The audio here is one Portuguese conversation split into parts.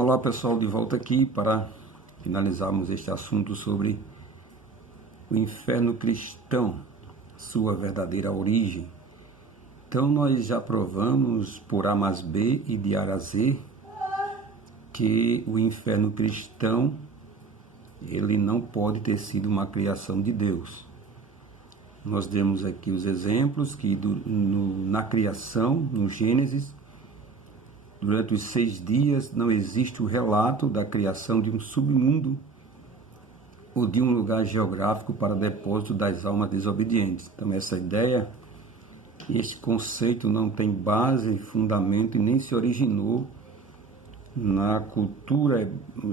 Olá pessoal, de volta aqui para finalizarmos este assunto sobre o inferno cristão, sua verdadeira origem. Então nós já provamos por A mais B e de A a Z que o inferno cristão ele não pode ter sido uma criação de Deus. Nós demos aqui os exemplos que na criação, no Gênesis, durante os 6 dias não existe o relato da criação de um submundo ou de um lugar geográfico para depósito das almas desobedientes. Então essa ideia, este conceito não tem base, fundamento e nem se originou na cultura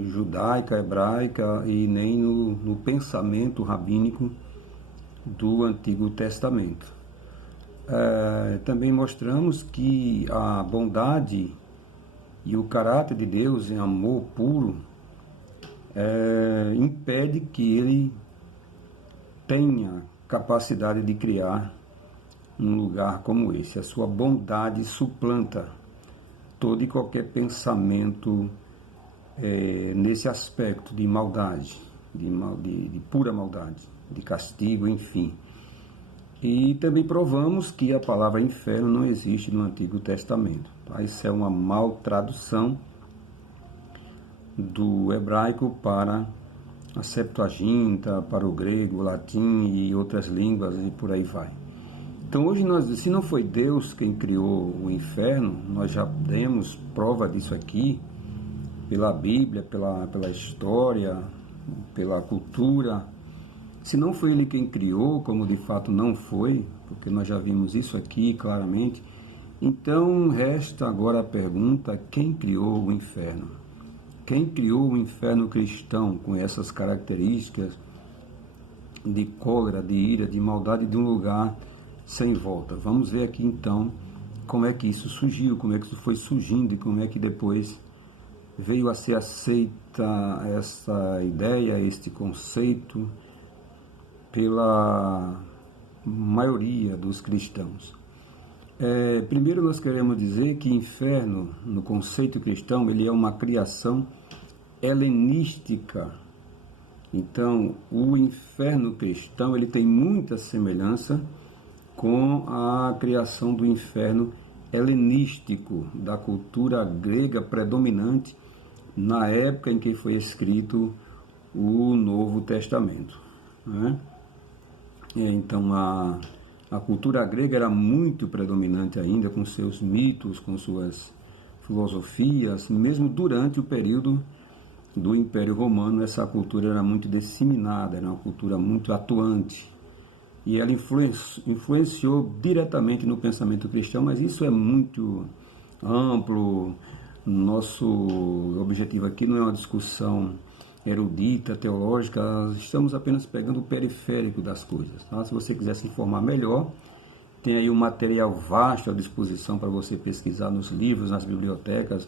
judaica, hebraica e nem no pensamento rabínico do Antigo Testamento. Também mostramos que a bondade e o caráter de Deus em amor puro impede que ele tenha capacidade de criar um lugar como esse. A sua bondade suplanta todo e qualquer pensamento nesse aspecto de maldade, de pura maldade, de castigo, enfim. E também provamos que a palavra inferno não existe no Antigo Testamento. Tá? Isso é uma mal tradução do hebraico para a Septuaginta, para o grego, o latim e outras línguas e por aí vai. Então hoje se não foi Deus quem criou o inferno, nós já demos prova disso aqui, pela Bíblia, pela história, pela cultura. Se não foi Ele quem criou, como de fato não foi, porque nós já vimos isso aqui claramente, então resta agora a pergunta: quem criou o inferno? Quem criou o inferno cristão com essas características de cólera, de ira, de maldade, de um lugar sem volta? Vamos ver aqui então como é que isso surgiu, como é que isso foi surgindo e como é que depois veio a ser aceita essa ideia, este conceito pela maioria dos cristãos. Primeiro nós queremos dizer que inferno, no conceito cristão, ele é uma criação helenística. Então, o inferno cristão ele tem muita semelhança com a criação do inferno helenístico, da cultura grega predominante na época em que foi escrito o Novo Testamento, né? Então a cultura grega era muito predominante ainda, com seus mitos, com suas filosofias. Mesmo durante o período do Império Romano, essa cultura era muito disseminada, era uma cultura muito atuante. E ela influenciou diretamente no pensamento cristão, mas isso é muito amplo. Nosso objetivo aqui não é uma discussão erudita, teológica, estamos apenas pegando o periférico das coisas. Tá? Se você quiser se informar melhor, tem aí um material vasto à disposição para você pesquisar nos livros, nas bibliotecas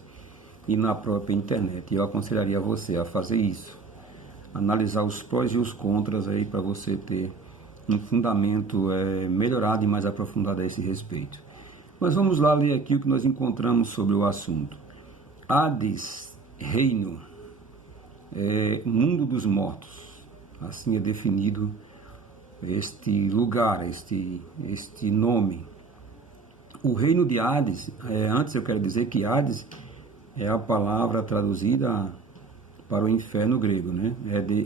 e na própria internet. E eu aconselharia você a fazer isso, analisar os prós e os contras aí para você ter um fundamento melhorado e mais aprofundado a esse respeito. Mas vamos lá ler aqui o que nós encontramos sobre o assunto. Hades, reino, mundo dos mortos, assim é definido este lugar, este nome. O reino de Hades, antes eu quero dizer que Hades é a palavra traduzida para o inferno grego, né?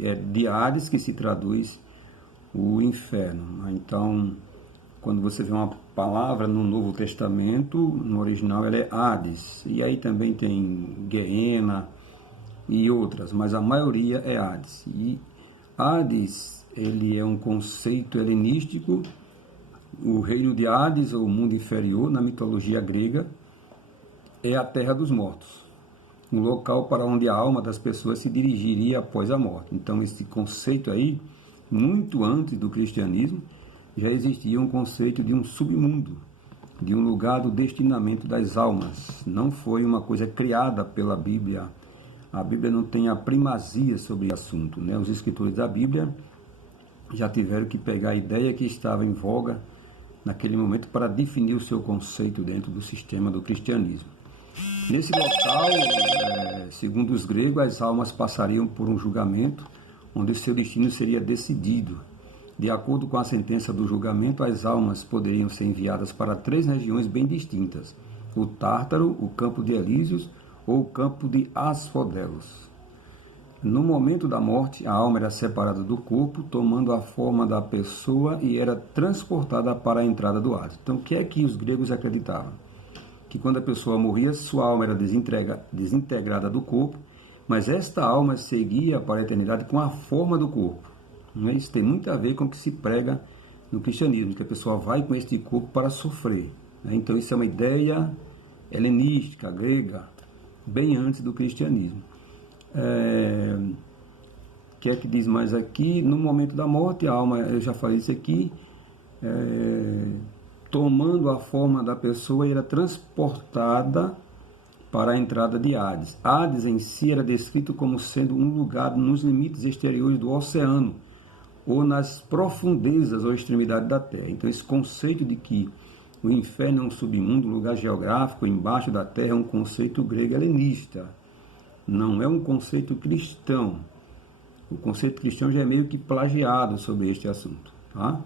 É de Hades que se traduz o inferno. Então, quando você vê uma palavra no Novo Testamento, no original ela é Hades, e aí também tem Gehenna e outras, mas a maioria é Hades. E Hades, ele é um conceito helenístico. O reino de Hades, ou o mundo inferior, na mitologia grega, é a terra dos mortos, um local para onde a alma das pessoas se dirigiria após a morte. Então, esse conceito aí, muito antes do cristianismo, já existia um conceito de um submundo, de um lugar do destinamento das almas. Não foi uma coisa criada pela Bíblia. A Bíblia não tem a primazia sobre o assunto, né? Os escritores da Bíblia já tiveram que pegar a ideia que estava em voga naquele momento para definir o seu conceito dentro do sistema do cristianismo. Nesse local, segundo os gregos, as almas passariam por um julgamento onde seu destino seria decidido. De acordo com a sentença do julgamento, as almas poderiam ser enviadas para 3 regiões bem distintas: o Tártaro, o campo de Elísios ou o campo de Asfodelos. No momento da morte, a alma era separada do corpo, tomando a forma da pessoa e era transportada para a entrada do Hades. Então, o que é que os gregos acreditavam? Que quando a pessoa morria, sua alma era desintegrada do corpo, mas esta alma seguia para a eternidade com a forma do corpo. Isso tem muito a ver com o que se prega no cristianismo, que a pessoa vai com este corpo para sofrer. Então, isso é uma ideia helenística, grega, bem antes do cristianismo. O que é que diz mais aqui? No momento da morte, a alma, eu já falei isso aqui, tomando a forma da pessoa, era transportada para a entrada de Hades. Hades em si era descrito como sendo um lugar nos limites exteriores do oceano, ou nas profundezas ou extremidades da terra. Então, esse conceito de que o inferno é um submundo, um lugar geográfico embaixo da terra, é um conceito grego helenista. Não é um conceito cristão. O conceito cristão já é meio que plagiado sobre este assunto. Tá?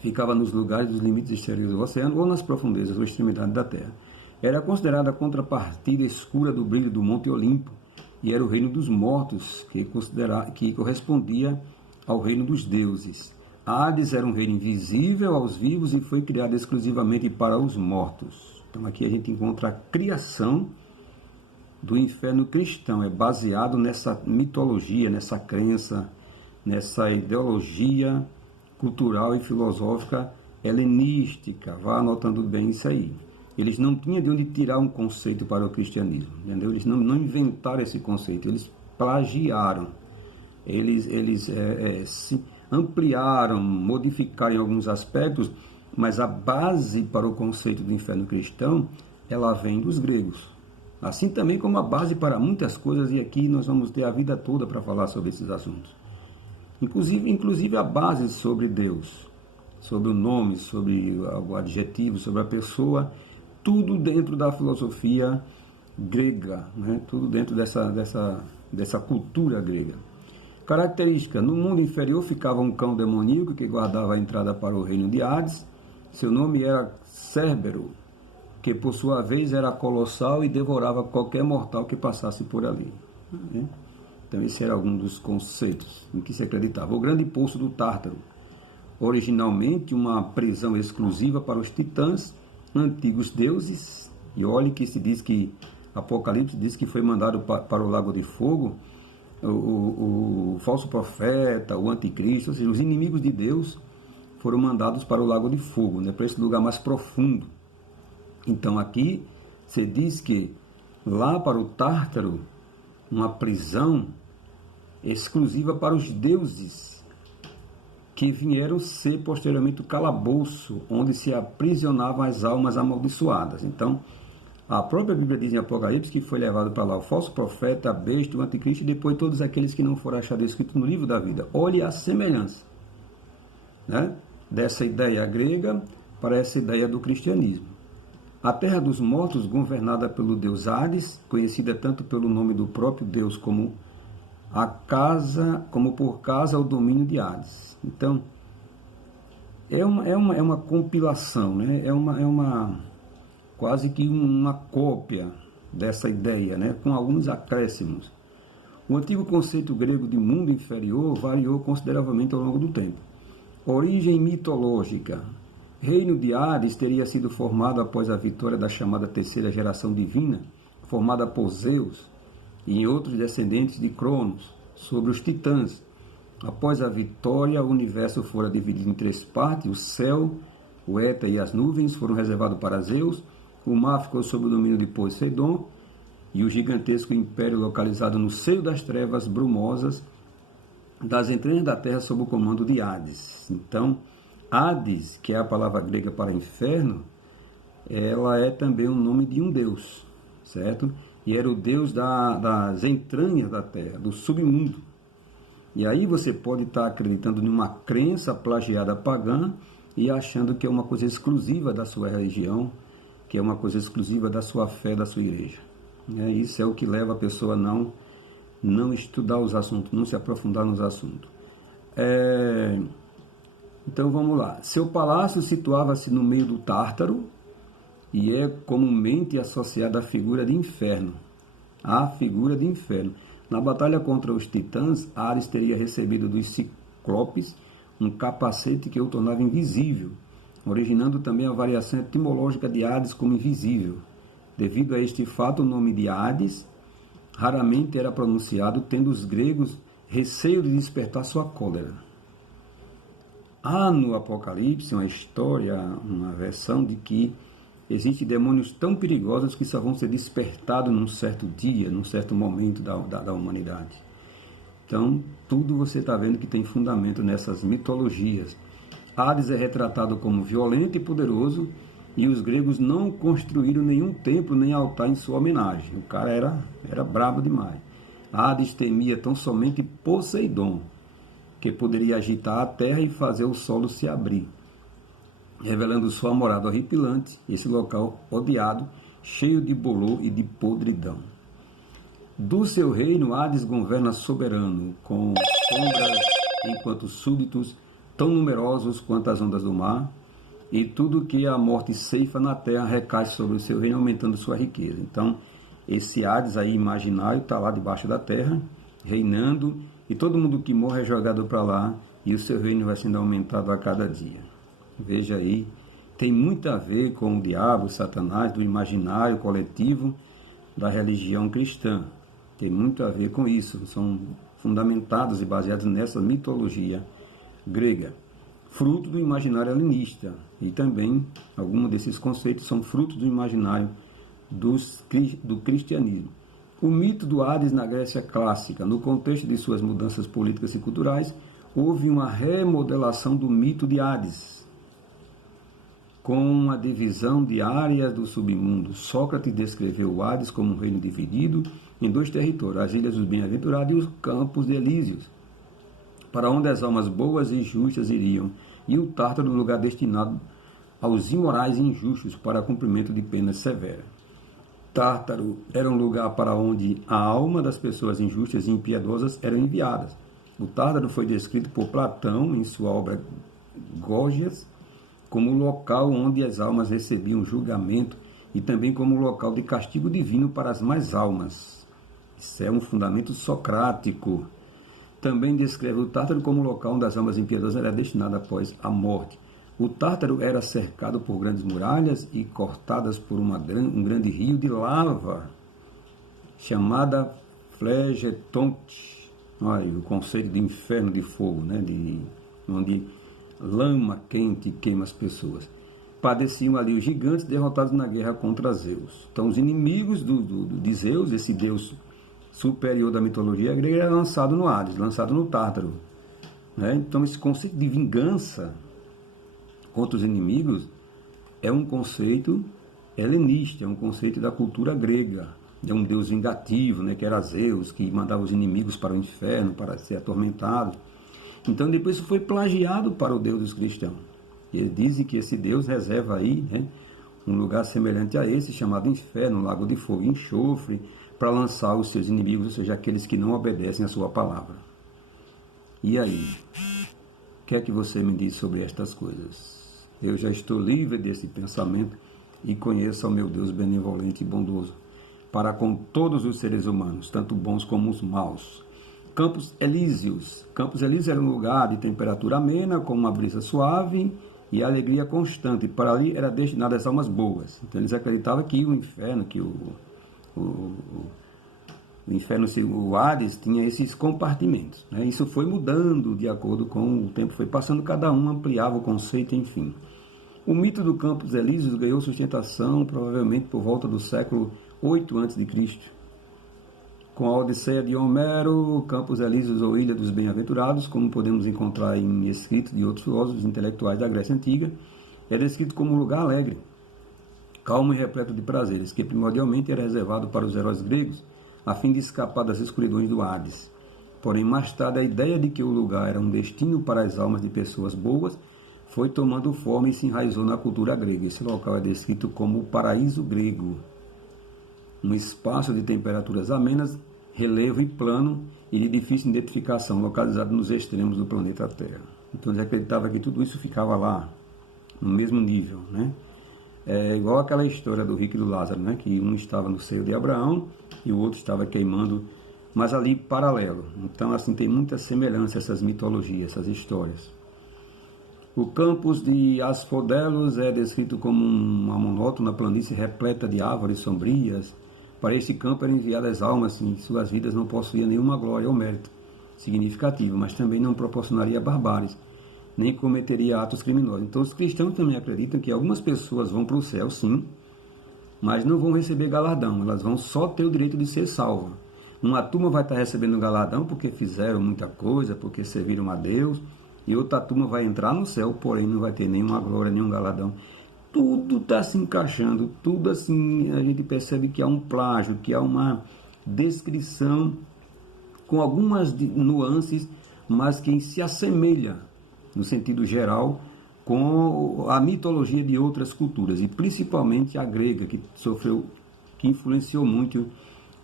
Ficava nos lugares dos limites exteriores do oceano ou nas profundezas ou extremidades da terra. Era considerada a contrapartida escura do brilho do Monte Olimpo e era o reino dos mortos, que correspondia ao reino dos deuses. Hades era um reino invisível aos vivos e foi criado exclusivamente para os mortos. Então aqui a gente encontra a criação do inferno cristão, é baseado nessa mitologia, nessa crença, nessa ideologia cultural e filosófica helenística. Vá anotando bem isso aí. Eles não tinham de onde tirar um conceito para o cristianismo, entendeu? Eles não inventaram esse conceito, eles plagiaram, eles se ampliaram, modificaram em alguns aspectos, mas a base para o conceito do inferno cristão, ela vem dos gregos. Assim também como a base para muitas coisas, e aqui nós vamos ter a vida toda para falar sobre esses assuntos. Inclusive a base sobre Deus, sobre o nome, sobre o adjetivo, sobre a pessoa, tudo dentro da filosofia grega, né? Tudo dentro dessa cultura grega. Característica: no mundo inferior ficava um cão demoníaco que guardava a entrada para o reino de Hades. Seu nome era Cérbero, que por sua vez era colossal e devorava qualquer mortal que passasse por ali. Então esse era algum dos conceitos em que se acreditava. O grande poço do Tártaro, originalmente uma prisão exclusiva para os titãs, antigos deuses, e olhe que se diz que Apocalipse diz que foi mandado para o lago de fogo o falso profeta, o anticristo, ou seja, os inimigos de Deus foram mandados para o lago de fogo, para esse lugar mais profundo. Então aqui se diz que lá para o Tártaro, uma prisão exclusiva para os deuses, que vieram ser posteriormente o calabouço, onde se aprisionavam as almas amaldiçoadas. Então, a própria Bíblia diz em Apocalipse que foi levado para lá o falso profeta, a besta, o anticristo, e depois todos aqueles que não foram achados escritos no livro da vida. Olhe a semelhança, né, dessa ideia grega para essa ideia do cristianismo. A terra dos mortos, governada pelo deus Hades, conhecida tanto pelo nome do próprio Deus como por casa o domínio de Hades. Então, é uma compilação, né? é uma quase que uma cópia dessa ideia, né? Com alguns acréscimos. O antigo conceito grego de mundo inferior variou consideravelmente ao longo do tempo. Origem mitológica. Reino de Hades teria sido formado após a vitória da chamada terceira geração divina, formada por Zeus e outros descendentes de Cronos, sobre os titãs. Após a vitória, o universo fora dividido em 3 partes: o céu, o éter e as nuvens foram reservados para Zeus, o mar ficou sob o domínio de Poseidon, e o gigantesco império localizado no seio das trevas brumosas das entranhas da terra sob o comando de Hades. Então, Hades, que é a palavra grega para inferno, ela é também o nome de um deus, certo? E era o deus das entranhas da terra, do submundo. E aí você pode estar acreditando em uma crença plagiada pagã e achando que é uma coisa exclusiva da sua religião, que é uma coisa exclusiva da sua fé, da sua igreja. Isso é o que leva a pessoa a não estudar os assuntos, não se aprofundar nos assuntos. Então vamos lá. Seu palácio situava-se no meio do Tártaro e é comumente associada à figura de inferno. A figura de inferno. Na batalha contra os titãs, Ares teria recebido dos ciclopes um capacete que o tornava invisível, originando também a variação etimológica de Hades como invisível. Devido a este fato, o nome de Hades raramente era pronunciado, tendo os gregos receio de despertar sua cólera. Há no Apocalipse uma história, uma versão de que existem demônios tão perigosos que só vão ser despertados num certo dia, num certo momento da humanidade. Então, tudo você está vendo que tem fundamento nessas mitologias. Hades é retratado como violento e poderoso, e os gregos não construíram nenhum templo nem altar em sua homenagem. O cara era brabo demais. Hades temia tão somente Poseidon, que poderia agitar a terra e fazer o solo se abrir, revelando sua morada horripilante, esse local odiado, cheio de bolor e de podridão. Do seu reino, Hades governa soberano, com sombras enquanto súditos, tão numerosos quanto as ondas do mar, e tudo que a morte ceifa na terra recai sobre o seu reino, aumentando sua riqueza. Então, esse Hades aí imaginário está lá debaixo da terra, reinando, e todo mundo que morre é jogado para lá, e o seu reino vai sendo aumentado a cada dia. Veja aí, tem muito a ver com o diabo, Satanás, do imaginário coletivo da religião cristã. Tem muito a ver com isso, são fundamentados e baseados nessa mitologia grega, fruto do imaginário helenista, e também alguns desses conceitos são frutos do imaginário do cristianismo. O mito do Hades na Grécia clássica, no contexto de suas mudanças políticas e culturais, houve uma remodelação do mito de Hades, com a divisão de áreas do submundo. Sócrates descreveu o Hades como um reino dividido em dois territórios, as ilhas dos bem-aventurados e os campos de Elísios, para onde as almas boas e justas iriam, e o Tártaro, lugar destinado aos imorais e injustos para cumprimento de penas severas. Tártaro era um lugar para onde a alma das pessoas injustas e impiedosas eram enviadas. O Tártaro foi descrito por Platão em sua obra Gorgias como o local onde as almas recebiam julgamento e também como o local de castigo divino para as más almas. Isso é um fundamento socrático. Também descreve o Tártaro como o local onde as almas impiedosas eram destinadas após a morte. O Tártaro era cercado por grandes muralhas e cortadas por um grande rio de lava, chamada Phlegethonte. Olha, o conceito de inferno de fogo, né? Onde lama quente queima as pessoas. Padeciam ali os gigantes derrotados na guerra contra Zeus. Então, os inimigos de Zeus, esse deus superior da mitologia grega, era lançado no Hades, lançado no Tártaro. Né? Então, esse conceito de vingança contra os inimigos é um conceito helenista, é um conceito da cultura grega. É um deus vingativo, né, que era Zeus, que mandava os inimigos para o inferno, para ser atormentados. Então, depois isso foi plagiado para o Deus dos cristãos. E eles dizem que esse Deus reserva aí, né, um lugar semelhante a esse, chamado inferno, lago de fogo e enxofre, para lançar os seus inimigos, ou seja, aqueles que não obedecem à sua palavra. E aí? O que é que você me diz sobre estas coisas? Eu já estou livre desse pensamento e conheço ao meu Deus benevolente e bondoso, para com todos os seres humanos, tanto bons como os maus. Campos Elíseos. Campos Elíseos era um lugar de temperatura amena, com uma brisa suave e alegria constante. Para ali era destinado às almas boas. Então eles acreditavam que o inferno, que o inferno, o Hades, tinha esses compartimentos. Né? Isso foi mudando de acordo com o tempo foi passando, cada um ampliava o conceito, enfim. O mito do Campos Elíseos ganhou sustentação provavelmente por volta do século 8 a.C., com a Odisseia de Homero, Campos Elíseos ou Ilha dos Bem-aventurados, como podemos encontrar em escritos de outros filósofos intelectuais da Grécia Antiga, é descrito como um lugar alegre, calmo e repleto de prazeres, que primordialmente era reservado para os heróis gregos, a fim de escapar das escuridões do Hades. Porém, mais tarde, a ideia de que o lugar era um destino para as almas de pessoas boas foi tomando forma e se enraizou na cultura grega. Esse local é descrito como o paraíso grego, um espaço de temperaturas amenas, relevo e plano e de difícil identificação, localizado nos extremos do planeta Terra. Então eles acreditavam que tudo isso ficava lá, no mesmo nível, né? É igual aquela história do rico e do Lázaro, né? Que um estava no seio de Abraão e o outro estava queimando, mas ali paralelo. Então, assim, tem muita semelhança essas mitologias, essas histórias. O campus de Asfodelos é descrito como uma monótona planície repleta de árvores sombrias. Para este campo eram enviadas almas em suas vidas não possuíam nenhuma glória ou mérito significativo, mas também não proporcionaria barbáries, nem cometeria atos criminosos. Então os cristãos também acreditam que algumas pessoas vão para o céu, sim, mas não vão receber galardão, elas vão só ter o direito de ser salvas. Uma turma vai estar recebendo galardão porque fizeram muita coisa, porque serviram a Deus, e outra turma vai entrar no céu, porém não vai ter nenhuma glória, nenhum galardão. Tudo está se encaixando, tudo assim, a gente percebe que há um plágio, que há uma descrição com algumas nuances, mas que se assemelha, no sentido geral, com a mitologia de outras culturas, e principalmente a grega, que influenciou muito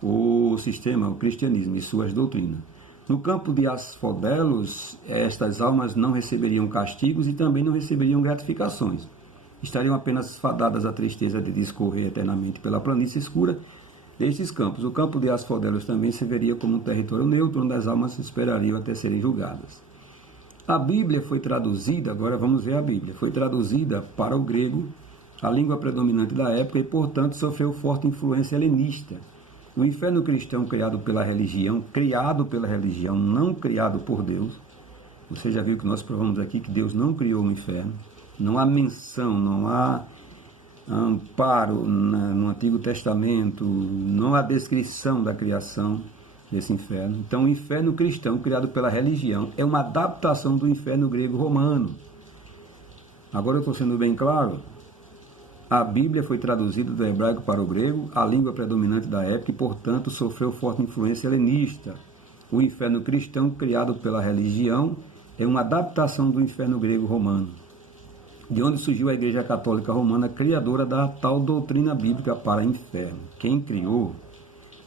o sistema, o cristianismo e suas doutrinas. No campo de Asfodelos, estas almas não receberiam castigos e também não receberiam gratificações. Estariam apenas fadadas à tristeza de discorrer eternamente pela planície escura destes campos. O campo de Asfodelos também serviria como um território neutro, onde as almas esperariam até serem julgadas. A Bíblia foi traduzida, agora vamos ver a Bíblia, foi traduzida para o grego, a língua predominante da época, e portanto sofreu forte influência helenista. O inferno cristão criado pela religião, não criado por Deus. Você já viu que nós provamos aqui que Deus não criou o inferno. Não há menção, não há amparo no Antigo Testamento, não há descrição da criação desse inferno. Então, o inferno cristão, criado pela religião, é uma adaptação do inferno grego-romano. Agora eu estou sendo bem claro? A Bíblia foi traduzida do hebraico para o grego, a língua predominante da época, e, portanto, sofreu forte influência helenista. O inferno cristão, criado pela religião, é uma adaptação do inferno grego-romano, de onde surgiu a Igreja Católica Romana, criadora da tal doutrina bíblica para o inferno. Quem criou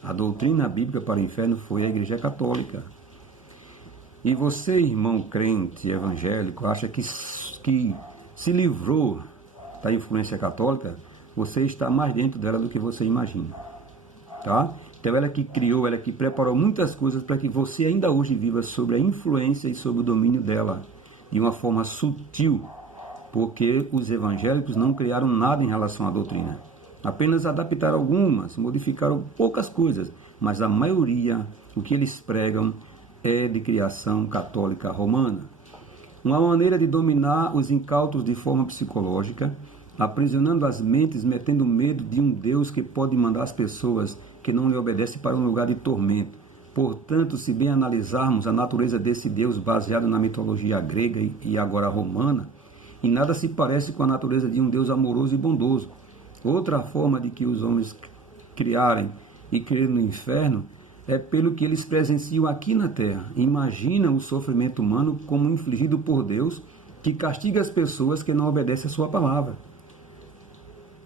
a doutrina bíblica para o inferno foi a Igreja Católica. E você, irmão crente evangélico, acha que se livrou da influência católica? Você está mais dentro dela do que você imagina. Tá? Então ela que criou, ela que preparou muitas coisas para que você ainda hoje viva sobre a influência e sobre o domínio dela, de uma forma sutil, porque os evangélicos não criaram nada em relação à doutrina. Apenas adaptaram algumas, modificaram poucas coisas, mas a maioria, o que eles pregam, é de criação católica romana. Uma maneira de dominar os incautos de forma psicológica, aprisionando as mentes, metendo medo de um Deus que pode mandar as pessoas que não lhe obedecem para um lugar de tormento. Portanto, se bem analisarmos a natureza desse Deus baseado na mitologia grega e agora romana, em nada se parece com a natureza de um Deus amoroso e bondoso. Outra forma de que os homens criarem e crerem no inferno é pelo que eles presenciam aqui na Terra. Imaginam o sofrimento humano como infligido por Deus, que castiga as pessoas que não obedecem a sua palavra.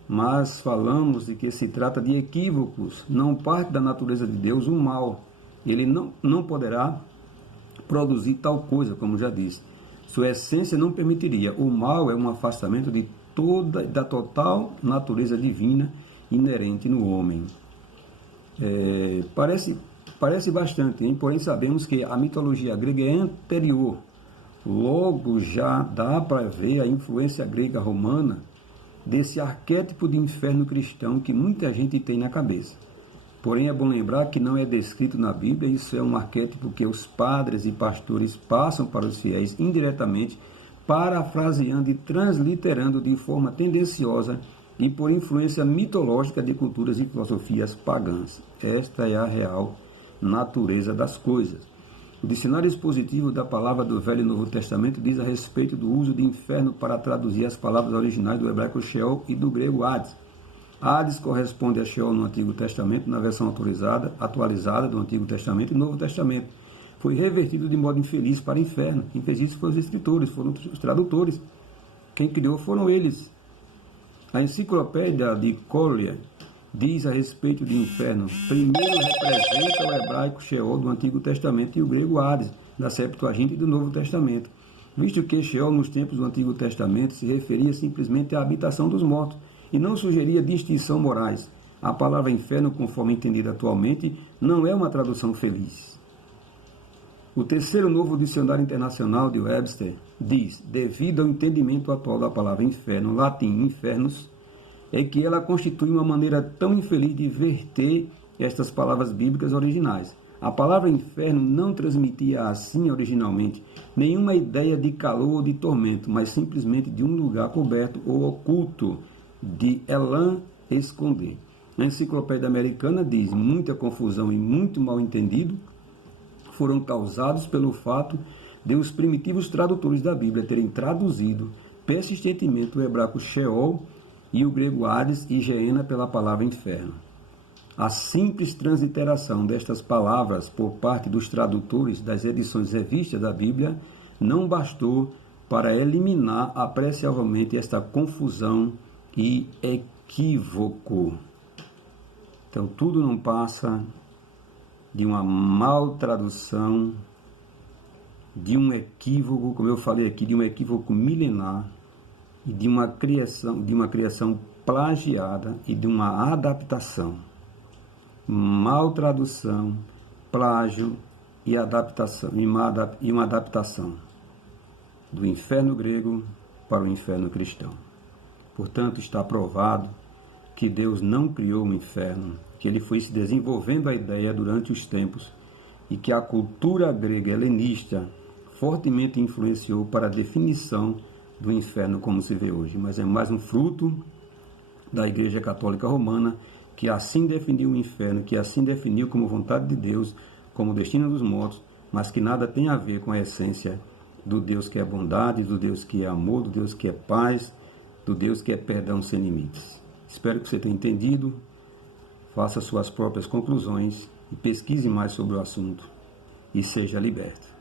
Mas falamos de que se trata de equívocos, não parte da natureza de Deus o mal. Ele não poderá produzir tal coisa, como já disse. Sua essência não permitiria. O mal é um afastamento da total natureza divina inerente no homem. Parece bastante, hein? Porém sabemos que a mitologia grega é anterior. Logo já dá para ver a influência grega romana desse arquétipo de inferno cristão que muita gente tem na cabeça. Porém é bom lembrar que não é descrito na Bíblia, isso é um arquétipo que os padres e pastores passam para os fiéis indiretamente, parafraseando e transliterando de forma tendenciosa e por influência mitológica de culturas e filosofias pagãs. Esta é a real natureza das coisas. O dicionário expositivo da palavra do Velho e Novo Testamento diz a respeito do uso de inferno para traduzir as palavras originais do hebraico Sheol e do grego Hades. Hades corresponde a Sheol no Antigo Testamento, na versão atualizada do Antigo Testamento e Novo Testamento. Foi revertido de modo infeliz para inferno. Quem fez isso foram os escritores, foram os tradutores. Quem criou foram eles. A enciclopédia de Collier diz a respeito do inferno: primeiro representa o hebraico Sheol do Antigo Testamento e o grego Hades, da Septuaginta e do Novo Testamento, visto que Sheol nos tempos do Antigo Testamento se referia simplesmente à habitação dos mortos e não sugeria distinção morais. A palavra inferno, conforme entendida atualmente, não é uma tradução feliz. O terceiro Novo Dicionário Internacional de Webster diz: devido ao entendimento atual da palavra inferno, latim infernus, é que ela constitui uma maneira tão infeliz de verter estas palavras bíblicas originais. A palavra inferno não transmitia assim originalmente nenhuma ideia de calor ou de tormento, mas simplesmente de um lugar coberto ou oculto, de elan, esconder. A Enciclopédia Americana diz: muita confusão e muito mal entendido foram causados pelo fato de os primitivos tradutores da Bíblia terem traduzido persistentemente o hebraico Sheol e o grego Hades e Geena pela palavra inferno. A simples transliteração destas palavras por parte dos tradutores das edições revistas da Bíblia não bastou para eliminar apreciavelmente esta confusão e equívoco. Então, tudo não passa de uma mal tradução, de um equívoco, como eu falei aqui, de um equívoco milenar, e de uma criação plagiada e de uma adaptação. Mal tradução, plágio e adaptação, e uma adaptação do inferno grego para o inferno cristão. Portanto, está provado que Deus não criou o inferno, que ele foi se desenvolvendo a ideia durante os tempos e que a cultura grega helenista fortemente influenciou para a definição do inferno como se vê hoje. Mas é mais um fruto da Igreja Católica Romana, que assim definiu o inferno, que assim definiu como vontade de Deus, como destino dos mortos, mas que nada tem a ver com a essência do Deus que é bondade, do Deus que é amor, do Deus que é paz, do Deus que é perdão sem limites. Espero que você tenha entendido, faça suas próprias conclusões e pesquise mais sobre o assunto e seja liberto.